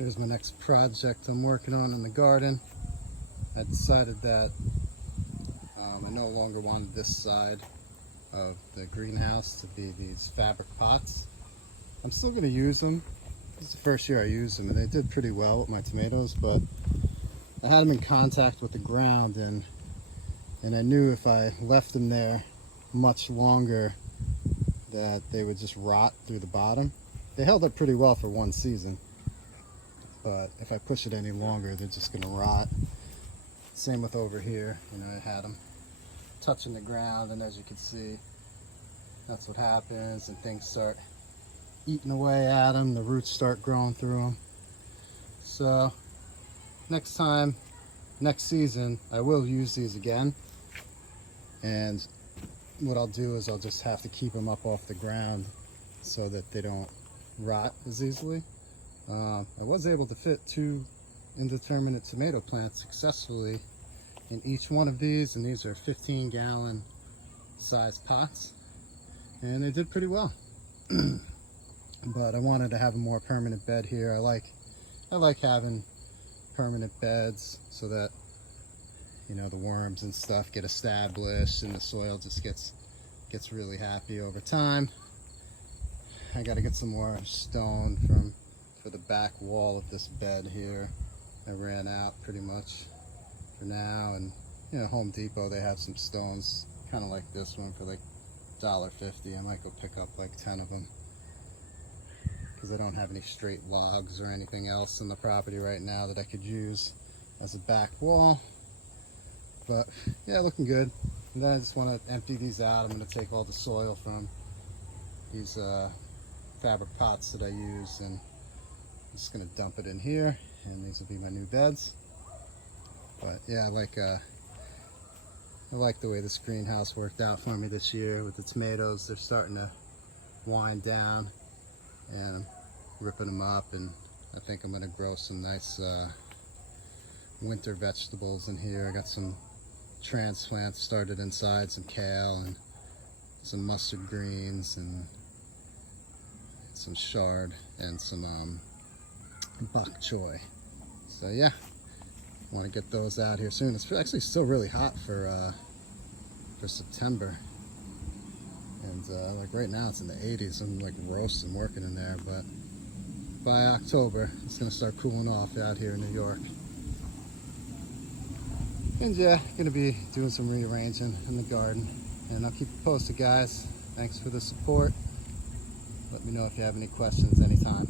Here's my next project I'm working on in the garden. I decided that I no longer wanted this side of the greenhouse to be these fabric pots. I'm still going to use them. This is the first year I used them, and they did pretty well with my tomatoes, but I had them in contact with the ground, and I knew if I left them there much longer that they would just rot through the bottom. They held up pretty well for one season, but if I push it any longer, they're just going to rot. Same with over here. You know, I had them touching the ground, and as you can see, that's what happens, and things start eating away at them. The roots start growing through them. So next season, I will use these again, and what I'll do is I'll just have to keep them up off the ground so that they don't rot as easily. I was able to fit 2 indeterminate tomato plants successfully in each one of these, and these are 15-gallon size pots, and they did pretty well. But I wanted to have a more permanent bed here. I like having permanent beds so that, you know, the worms and stuff get established and the soil just gets really happy over time. I got to get some more stone for the back wall of this bed here. I ran out pretty much for now, and you know, Home Depot, they have some stones kind of like this one for like $1.50. I might go pick up like 10 of them because I don't have any straight logs or anything else in the property right now that I could use as a back wall. But yeah, looking good. And then I just want to empty these out. I'm going to take all the soil from these fabric pots that I use, and I'm just going to dump it in here, and these will be my new beds. But yeah, I like the way this greenhouse worked out for me this year with the tomatoes. They're starting to wind down, and I'm ripping them up, and I think I'm going to grow some nice winter vegetables in here. I got some transplants started inside, some kale and some mustard greens and some chard and some bok choy. So yeah, I want to get those out here soon. It's actually still really hot for September, and like right now it's in the 80s. I'm like roasting working in there, but by October it's gonna start cooling off out here in New York. And yeah, gonna be doing some rearranging in the garden, and I'll keep you posted, guys. Thanks for the support. Let me know if you have any questions anytime.